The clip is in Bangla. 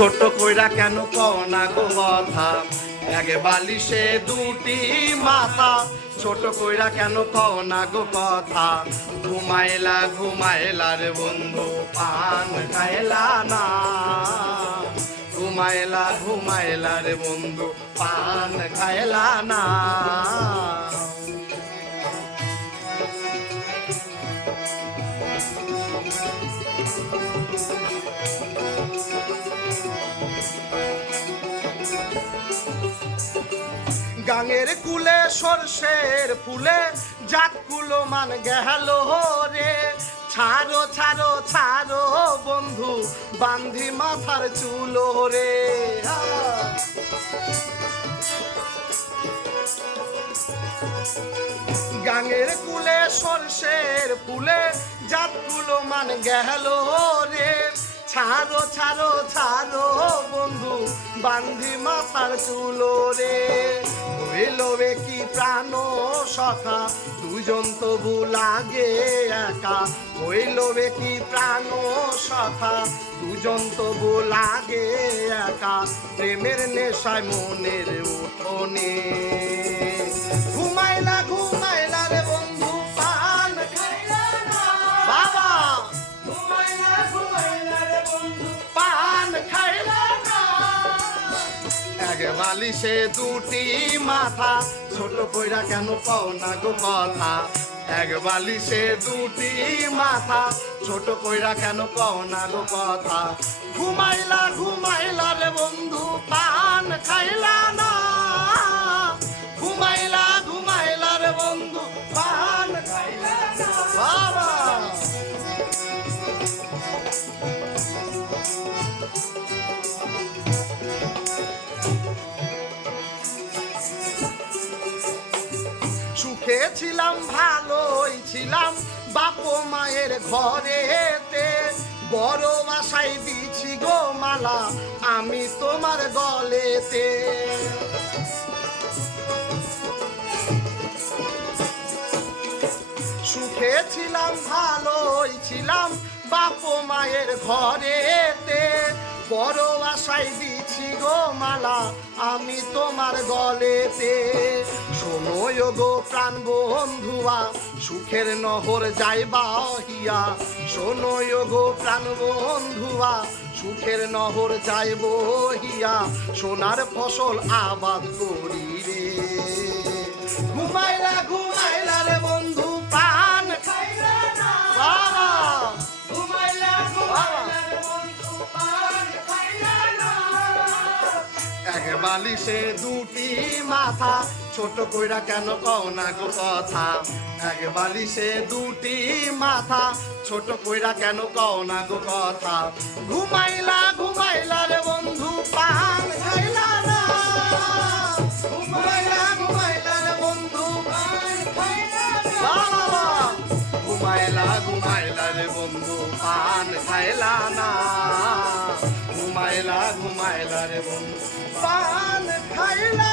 ছোট কইরা কেন কও না গো কথা, এক বালিশে দুটি মাথা, ছোট কইরা কেন কও না গো কথা। ঘুমাইলা ঘুমাইলা রে বন্ধু পান খাইলা না, ঘুমাইলা ঘুমাইলা রে বন্ধু পান খাইলা না। গাঙের কুলে সরষের ফুলে জাতকুলো মান গেল রে, ছাড়ো ছাড়ো ছাড়ো বন্ধু বান্ধি মাথার চুলো রে। গাঙের কুলে সরষের ফুলে জাতকুলো মান গেল রে, ছাড়ো ছাড়ো ছাড়ো বন্ধু বান্ধি মাথার চুলো রে। হইলবে কি প্রাণ সখা দুজন তবু লাগে একা, হইলবে কি প্রাণ সখা দুজন তবু লাগে একা, প্রেমের নেশায় মনের উঠোনে। ঘুমাইলা ঘুমাইলা রে বন্ধু পান খাইলা না, বাবা ঘুমাইলা ঘুমাইলা রে বন্ধু পান খাইলা না। এক বালিশে দুটি মাথা, ছোট কইরা কেন কও না গো কথা, এক বালিশে দুটি মাথা, ছোট কইরা কেন কও না গো কথা। ঘুমাইলা ঘুমাইলা রে বন্ধু পান খাইলা না, ঘুমাইলা ঘুমাইলা রে বন্ধু পান খাইলা না, বাবা। সুখে ছিলাম ভালোই ছিলাম বাপ মায়ের ঘরেতে, বড় বাসায় দিছি গো মালা আমি তোমার গলেতে। সুখে ছিলাম ভালোই ছিলাম বাপ মায়ের ঘরেতে, বড় আশায় দিছি গো মালা আমি তোমার গলেতে। শোনো গো প্রাণ বন্ধুয়া সুখের নহর যাইবা হিয়া, শোনো গো প্রাণ বন্ধুয়া সুখের নহর যাইব হিয়া, সোনার ফসল আবাদ করি রে। ঘুমাইলা ঘুমাইলা রে বন্ধু পান খাইলা না, বাবা ঘুমাইলা ঘুমাইলা রে বন্ধু পান খাইলা না। এক বালিশে দুটি মাথা, ছোট কইরা কেন কও না গো কথা, এক বালিশে দুটি মাথা, ছোট কইরা কেন কও না গো কথা। ঘুমাইলা ঘুমাইলা রে বন্ধু পান খাইলা না, ঘুমাইলা ঘুমাইলা রে বন্ধু পান খাইলা না, ঘুমাইলা ঘুমাইলা রে বন্ধু পান খাইলা না, ঘুমাইলা ঘুমাইলা রে বন্ধু পান খাইলা।